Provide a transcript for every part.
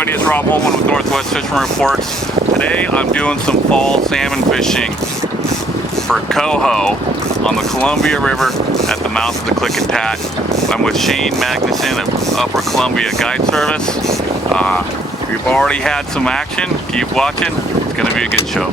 everybody, it's Rob Holman with Northwest Fishing Reports. Today I'm doing some fall salmon fishing for Coho on the Columbia River at the mouth of the Klickitat. I'm with Shane Magnuson of Upper Columbia Guide Service. We've already had some action. Keep watching. It's going to be a good show.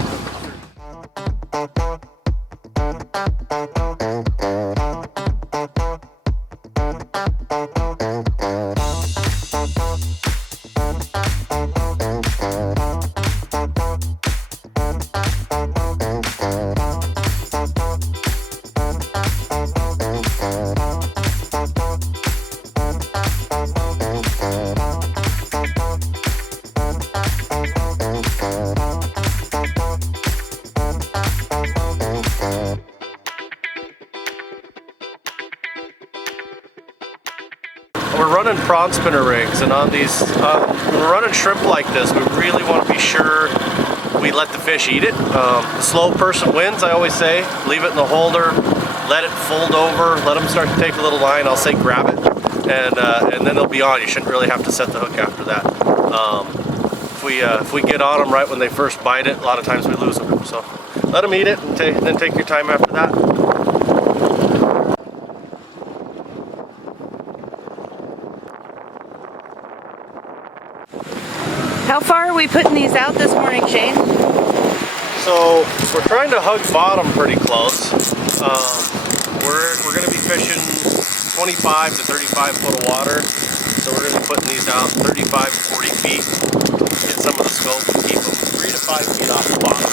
We're running prawn spinner rigs, and on these, when we're running shrimp like this, we really want to be sure we let the fish eat it. Slow person wins, I always say. Leave it in the holder, let it fold over, let them start to take a little line. I'll say grab it, and then they'll be on. You shouldn't really have to set the hook after that. If we get on them right when they first bite it, a lot of times we lose them. So let them eat it, and then take your time after that. How far are we putting these out this morning, Shane? So we're trying to hug bottom pretty close. We're going to be fishing 25 to 35 foot of water. So we're going to be putting these out 35 to 40 feet. Get some of the scope and keep them 3 to 5 feet off the bottom.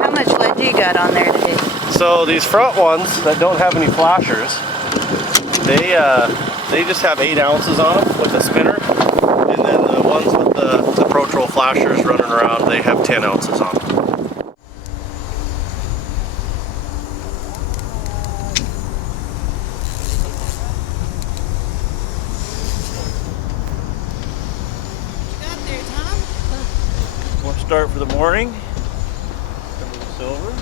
How much lead do you got on there today? So these front ones that don't have any flashers, they just have 8 ounces on them with the spinner. And then the ones with the Pro Troll flashers running around, they have 10 ounces on them. One start for the morning. Cover the silver.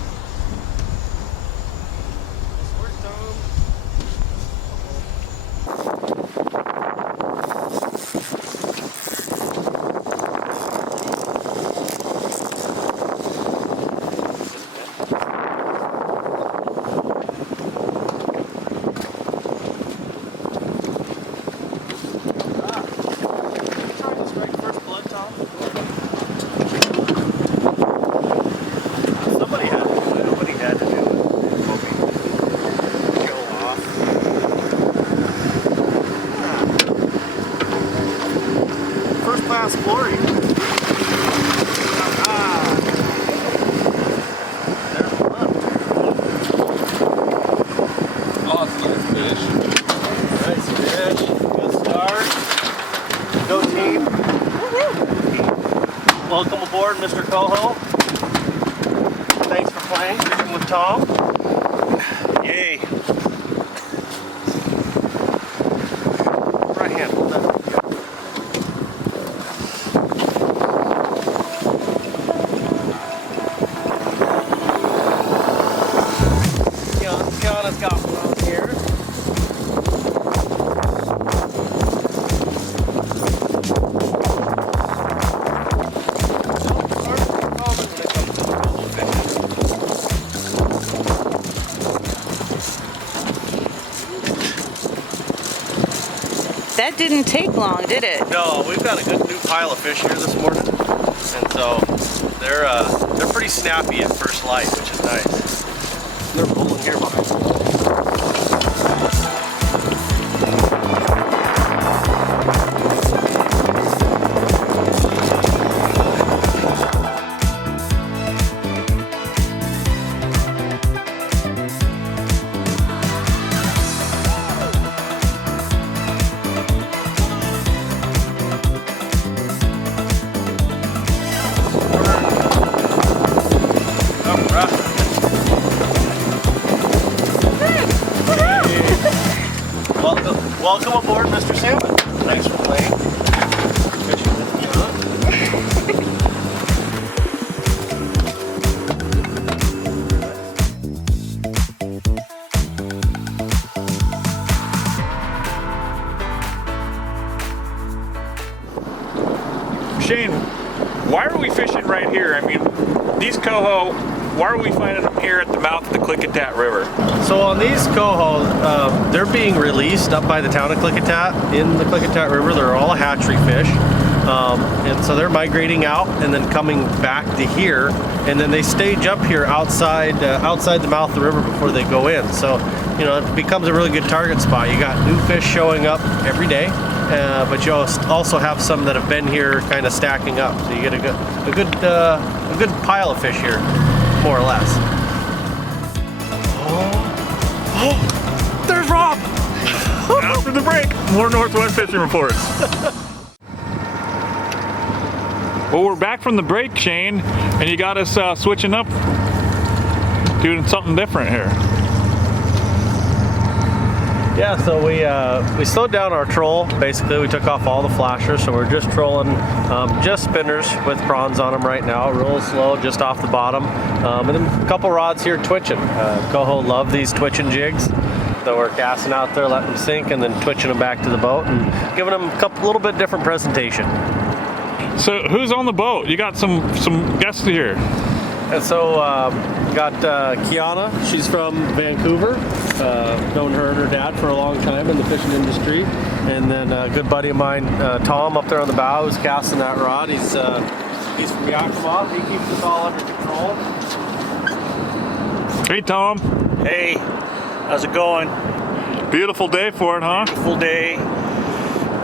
Glory. Awesome fish. Nice fish. Good start. Go team. Welcome aboard, Mr. Coho. Thanks for playing, fishing with Tom. Yay. Right hand, hold that. Kiana's got one on here. That didn't take long, did it? No, we've got a good new pile of fish here this morning, and so they're pretty snappy at first light, which is nice. They're pulling here behind me. Welcome aboard, Mr. Salmon. Thanks for playing. Fishing with me on. Shane, why are we fishing right here? I mean, these coho, why are we finding them here at the mouth of the Klickitat River? So on these coho, they're being released up by the town of Klickitat in the Klickitat River. They're all hatchery fish. And so they're migrating out and then coming back to here, and then they stage up here outside the mouth of the river before they go in. So, you know, it becomes a really good target spot. You got new fish showing up every day, but you also have some that have been here kind of stacking up. So you get a good pile of fish here, more or less. Oh, there's Rob! After the break, more Northwest Fishing reports. Well, we're back from the break, Shane, and you got us switching up, doing something different here. Yeah, so we slowed down our troll. Basically, we took off all the flashers, so we're just trolling just spinners with prawns on them right now, real slow, just off the bottom. And then a couple rods here twitching. Coho love these twitching jigs. So we're casting out there, letting them sink, and then twitching them back to the boat and giving them a little bit different presentation. So who's on the boat? You got some guests here. And so got Kiana. She's from Vancouver. Known her and her dad for a long time in the fishing industry. And then a good buddy of mine, Tom, up there on the bow, who's casting that rod. He's from Yakima. He keeps us all under control. Hey, Tom. Hey, how's it going? Beautiful day for it, huh? Beautiful day.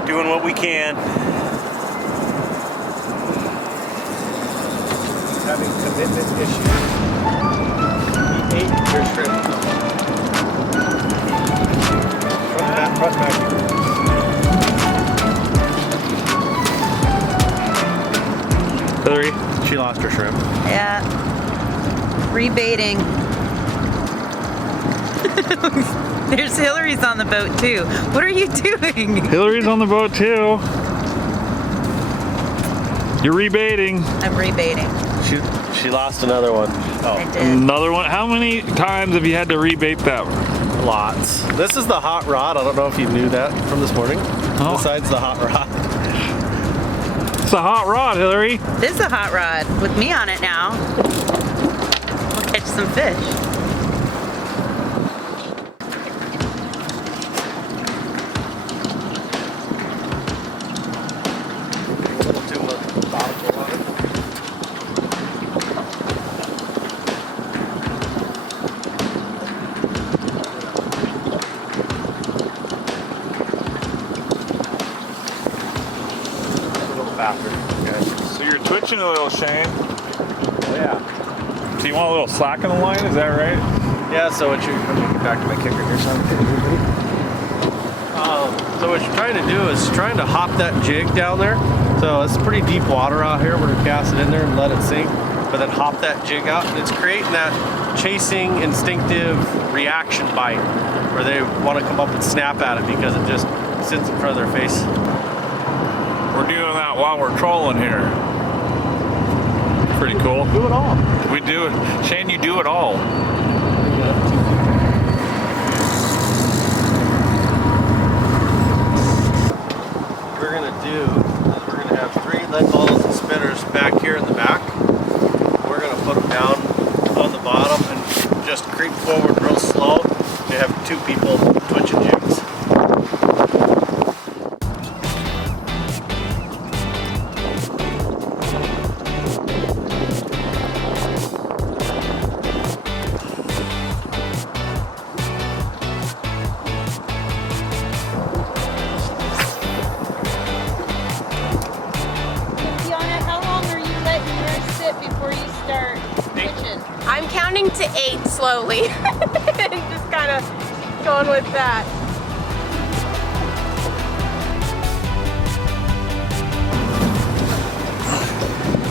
Doing what we can. Having commitment issues. He ate your shrimp. Front back. Hillary. She lost her shrimp. Yeah. Rebaiting. There's Hillary's on the boat too. What are you doing? Hillary's on the boat too. You're rebaiting. I'm rebaiting. She lost another one. I did. Another one? How many times have you had to rebait that one? Lots. This is the hot rod. I don't know if you knew that from this morning. Oh. Besides the hot rod. It's a hot rod, Hillary. This is a hot rod with me on it now. We'll catch some fish. So you're twitching a little, Shane. Oh, yeah. So you want a little slack in the line, is that right? Yeah, so what I'm gonna get back to my kicker here, son. So what you're trying to do is trying to hop that jig down there. So it's pretty deep water out here. We're gonna cast it in there and let it sink, but then hop that jig out. And it's creating that chasing instinctive reaction bite where they want to come up and snap at it because it just sits in front of their face. We're doing that while we're trolling here. Pretty cool. Do it all. We do it. Shane, you do it all. We're gonna do is we're gonna have 3 lead balls and spinners back here in the back. We're gonna put them down on the bottom and just creep forward real slow. We have 2 people twitching jigs. I'm counting to 8 slowly and just kind of going with that.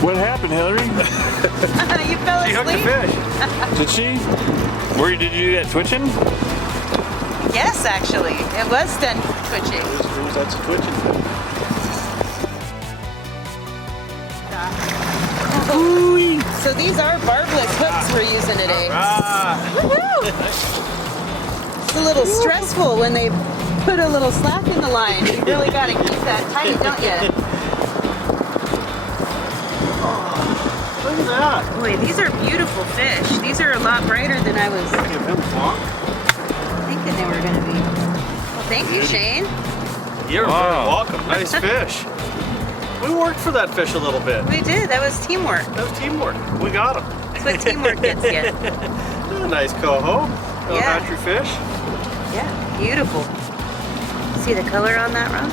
What happened, Hillary? You fell She hooked a asleep? fish. Did she? Did you do that twitching? Yes, actually. It was done twitching. That's a twitching fish. So these are barbless hooks we're using today. Woohoo! It's a little stressful when they put a little slack in the line. You really got to keep that tight, don't you? Look at that. Boy, these are beautiful fish. These are a lot brighter than I was Give him a walk. thinking they were gonna be. Well, thank you, Shane. You're Wow. very welcome. Nice fish. We worked for that fish a little bit. We did, that was teamwork. That was teamwork. We got him. That's what teamwork gets you. Nice coho. Little Yeah. hatchery fish. Yeah, beautiful. See the color on that, Ron?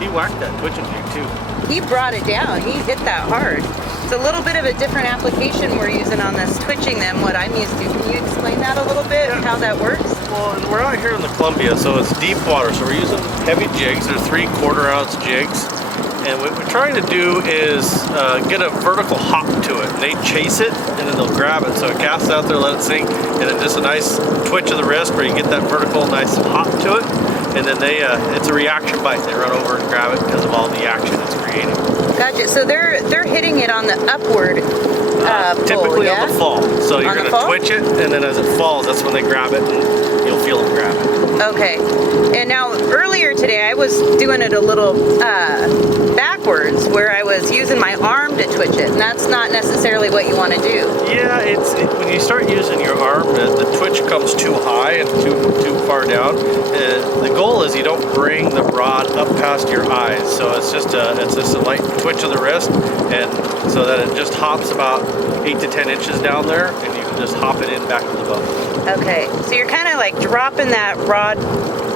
He whacked that twitching jig too. He brought it down. He hit that hard. It's a little bit of a different application we're using on this twitching than what I'm used to. Can you explain that a little bit, how that works? Well, and we're out here in the Columbia, so it's deep water. So we're using heavy jigs. They're 3/4 ounce jigs. And what we're trying to do is get a vertical hop to it. They chase it and then they'll grab it. So it casts out there, let it sink, and then just a nice twitch of the wrist where you get that vertical nice hop to it. And then they, it's a reaction bite. They run over and grab it because of all the action it's creating. Gotcha. So they're hitting it on the upward Typically pull, yeah? on the fall. So you're On the going fall? to twitch it, and then as it falls, that's when they grab it, and you'll feel them grab it. Okay. And now earlier today I was doing it a little backwards, where I was using my arm to twitch it, and that's not necessarily what you want to do. Yeah, when you start using your arm, the twitch comes too high and too far down. The goal is you don't bring the rod up past your eyes, so it's just a light twitch of the wrist, and so that it just hops about 8 to 10 inches down there, and you can just hop it in back to the boat. Okay. So you're kind of like dropping that rod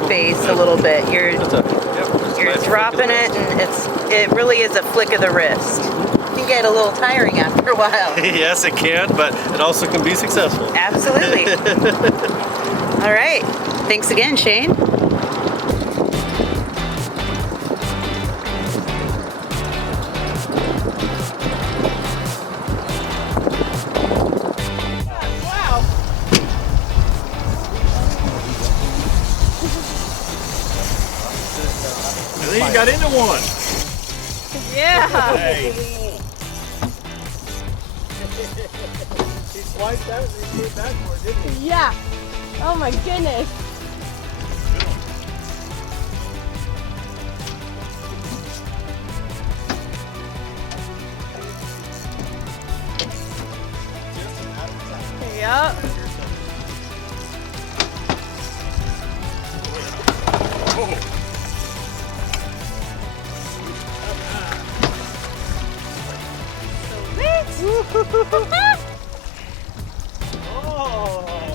base a little bit. You're Just a nice dropping flick of the it, and it really is a flick of the wrist. It can get a little tiring after a while. wrist. Yes, it can, but it also can be successful. Absolutely. All right. Thanks again, Shane. Wow. I think you got into one. Yeah. Hey. He swiped out and he came back for it, didn't he? Yeah. Oh my goodness. Yep.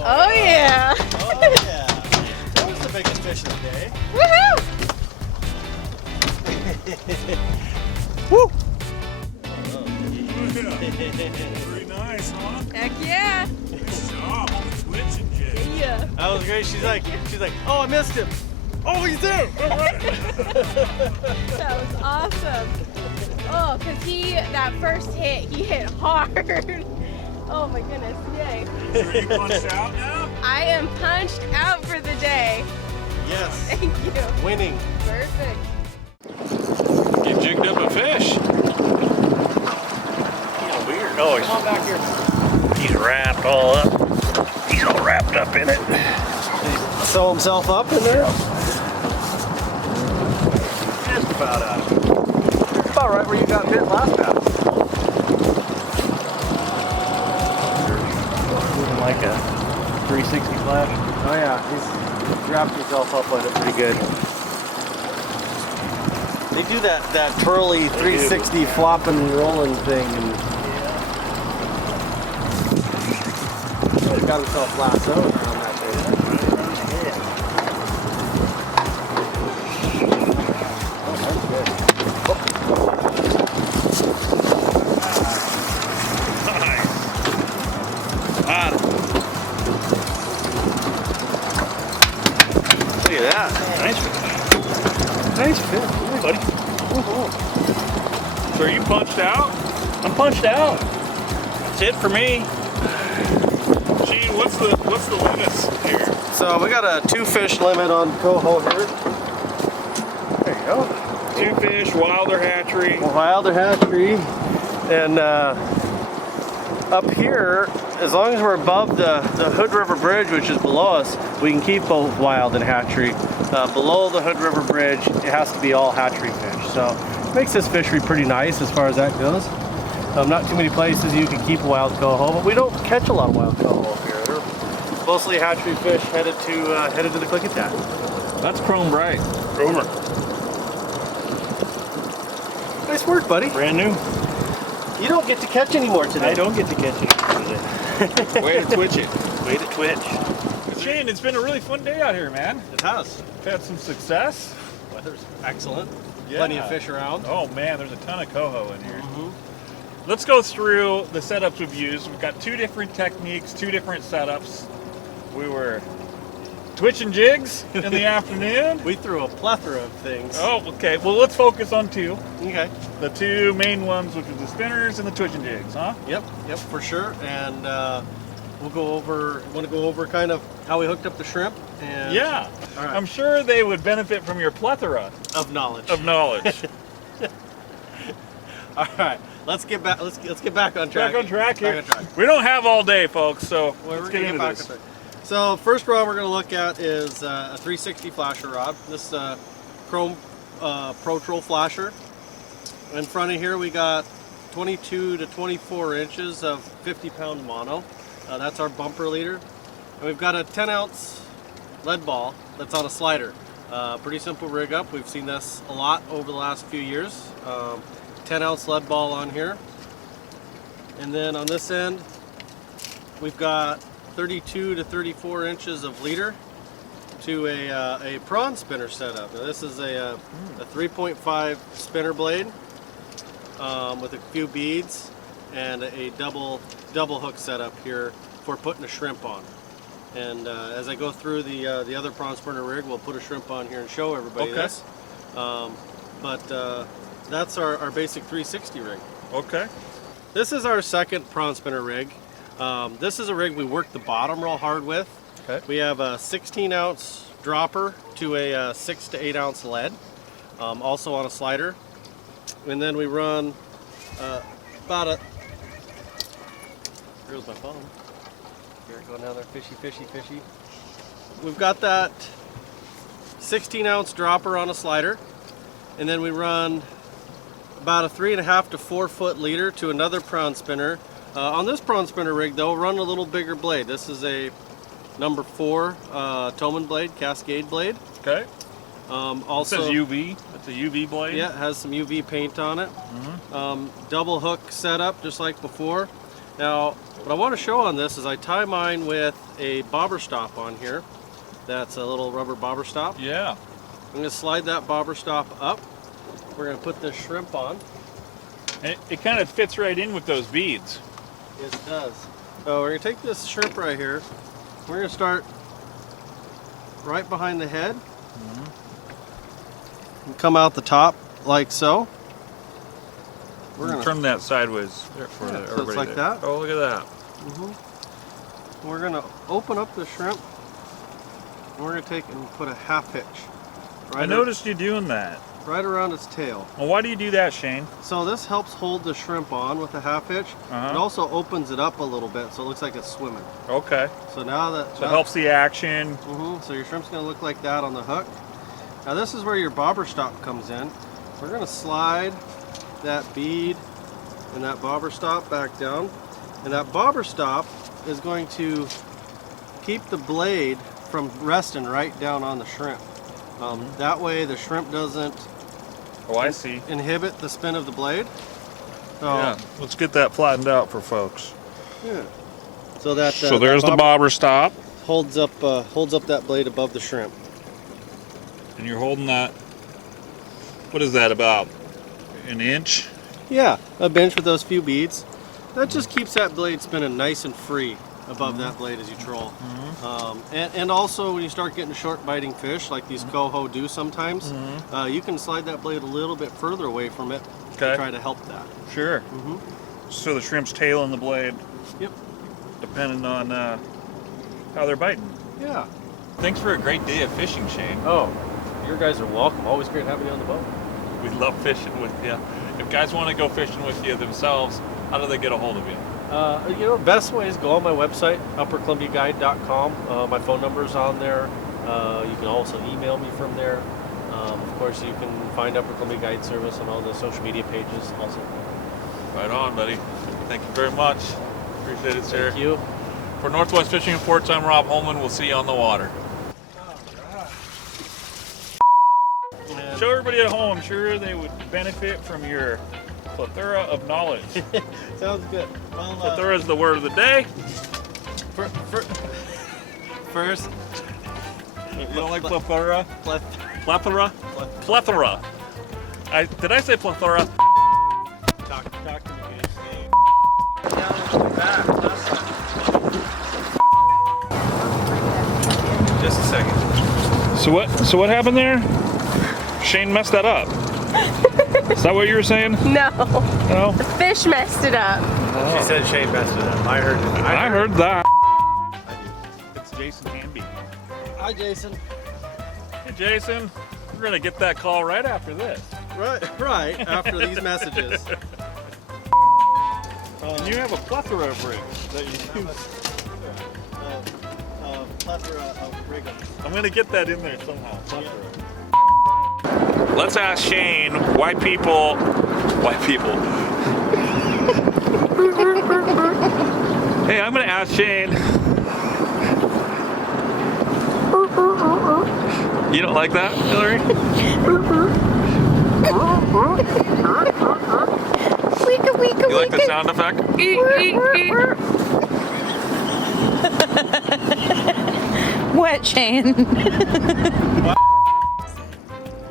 Oh yeah. Oh yeah. That was the biggest fish of the day. Woohoo! Woo! Very nice, huh? Heck yeah. Nice job on the twitching jig. Yeah. That was great. She's like, oh, I missed him. Oh, he's there. That was awesome. Oh, cause that first hit, he hit hard. Oh my goodness, yay. So are you punched out now? I am punched out for the day. Yes. Thank you. Winning. Perfect. You jigged up a fish. Weird. Oh, come on back here. He's wrapped all up. He's all wrapped up in it. Sew himself up in there. Just about out of it. About right where you got bit last time. Moving like a 360 flash. Oh yeah, he's wrapped himself up with it pretty good. They do that twirly 360 flopping and rolling thing. And he got himself lassoed around that thing. Oh, that's good. Nice. Got it. Look at that. Nice fish. Nice fish. Hey, buddy. So are you punched out? I'm punched out. That's it for me. Shane, what's the limits here? So we got a 2 fish limit on Coho here. There you go. 2 fish, Wilder Hatchery. Wilder Hatchery. And up here, as long as we're above the Hood River Bridge, which is below us, we can keep both wild and hatchery. Below the Hood River Bridge, it has to be all hatchery fish. So Makes this fishery pretty nice as far as that goes. Not too many places you can keep wild coho, but we don't catch a lot of wild coho up here. They're mostly hatchery fish headed to the Klickitat. That's chrome bright. Cromer. Nice work, buddy. Brand new. You don't get to catch anymore today. I don't get to catch it today. Way to twitch it. Way to twitch. Shane, it's been a really fun day out here, man. It has. We've had some success. Weather's excellent. Yeah. Plenty of fish around. Oh man, there's a ton of coho in here. Let's go through the setups we've used. We've got 2 different techniques, 2 different setups. We were twitching jigs in the afternoon. We threw a plethora of things. Oh, okay. Well, let's focus on 2. Okay. The 2 main ones, which are the spinners and the twitching jigs, huh? Yep, for sure. And we'll go over. Want to go over kind of how we hooked up the shrimp? And Yeah. All right. I'm sure they would benefit from your plethora of knowledge. of knowledge. All right. Let's get back. Let's get back on track. Back on track here. Back on track. We don't have all day, folks, so Well, let's we're get gonna into back this. on track. So first rod we're going to look at is a 360 flasher rod. This Chrome Pro Troll flasher. In front of here we got 22 to 24 inches of 50-pound mono. That's our bumper leader. And we've got a 10-ounce lead ball that's on a slider. Pretty simple rig up. We've seen this a lot over the last few years. 10-ounce lead ball on here. And then on this end we've got 32 to 34 inches of leader to a prawn spinner setup. Now this is a 3.5 spinner blade with a few beads and a double hook setup here for putting a shrimp on. And as I go through the other prawn spinner rig, we'll put a shrimp on here and show everybody this. But that's our basic 360 rig. Okay. This is our second prawn spinner rig. This is a rig we work the bottom real hard with. Okay. We have a 16-ounce dropper to a 6 to 8 ounce lead, also on a slider. And then we run about a, here's my phone. Here, going down there, fishy, fishy, fishy. We've got that 16-ounce dropper on a slider. And then we run about a 3.5 to 4 foot leader to another prawn spinner. On this prawn spinner rig though, run a little bigger blade. This is a number 4 Toman blade, Cascade blade. Okay. Also, it says UV. It's a UV blade. yeah, it has some UV paint on it. Double hook setup just like before. Now, what I want to show on this is I tie mine with a bobber stop on here. That's a little rubber bobber stop. Yeah. I'm going to slide that bobber stop up. We're going to put this shrimp on. And it kind of fits right in with those beads. It does. So we're going to take this shrimp right here. We're going to start right behind the head. And come out the top like so. We're going to turn that sideways there for Yeah, so everybody. it's like there. that. Oh, look at that. We're going to open up the shrimp. And we're going to take and put a half hitch. I noticed you doing that. Right around its tail. Well, why do you do that, Shane? So this helps hold the shrimp on with a half hitch. It also opens it up a little bit so it looks like it's swimming. Okay. So now that... So it helps the action. So your shrimp's going to look like that on the hook. Now this is where your bobber stop comes in. We're going to slide that bead and that bobber stop back down. And that bobber stop is going to keep the blade from resting right down on the shrimp. That way the shrimp doesn't inhibit the spin of the blade. So, Yeah. Let's get that flattened out for folks. yeah. So that So there's the bobber stop. holds up that blade above the shrimp. And you're holding that, what is that, about an inch? Yeah, a bench with those few beads. That just keeps that blade spinning nice and free above that blade as you troll. And also when you start getting short biting fish like these coho do sometimes, you can slide that blade a little bit further away from it to try to help that. Sure. So the shrimp's tailing the blade. Yep. Depending on how they're biting. Yeah. Thanks for a great day of fishing, Shane. Oh, you guys are welcome. Always great having you on the boat. We love fishing with you. If guys want to go fishing with you themselves, how do they get a hold of you? The best way is go on my website, uppercolumbiaguide.com. My phone number is on there. You can also email me from there. Of course, you can find Upper Columbia Guide Service on all the social media pages also. Right on, buddy. Thank you very much. Appreciate it, sir. Thank you. For Northwest Fishing Reports, I'm Rob Holman. We'll see you on the water. Show everybody at home. I'm sure they would benefit from your plethora of knowledge. Sounds good. Well, Plethora is the word of the day. first, You don't like plethora? let's Plethora? Plethora. Did I say plethora? talk to me. Just a second. So what happened there? Shane messed that up. Is that what you were saying? No, No? the fish messed it up. She said Shane messed it up. I heard it. I heard that. I It's Jason Hamby. do. Hi, Jason. Hey Jason, we're gonna get that call right after this. Right after these messages. And you have a plethora of rigs that you use. Plethora of rigging. I'm gonna get that in there somehow. Plethora. Let's ask Shane why people. Hey, I'm gonna ask Shane. You don't like that, Hillary? You like the sound effect? What, Shane?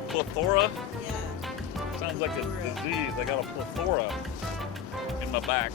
Plethora? Yeah. Sounds like a disease. I got a plethora in my back.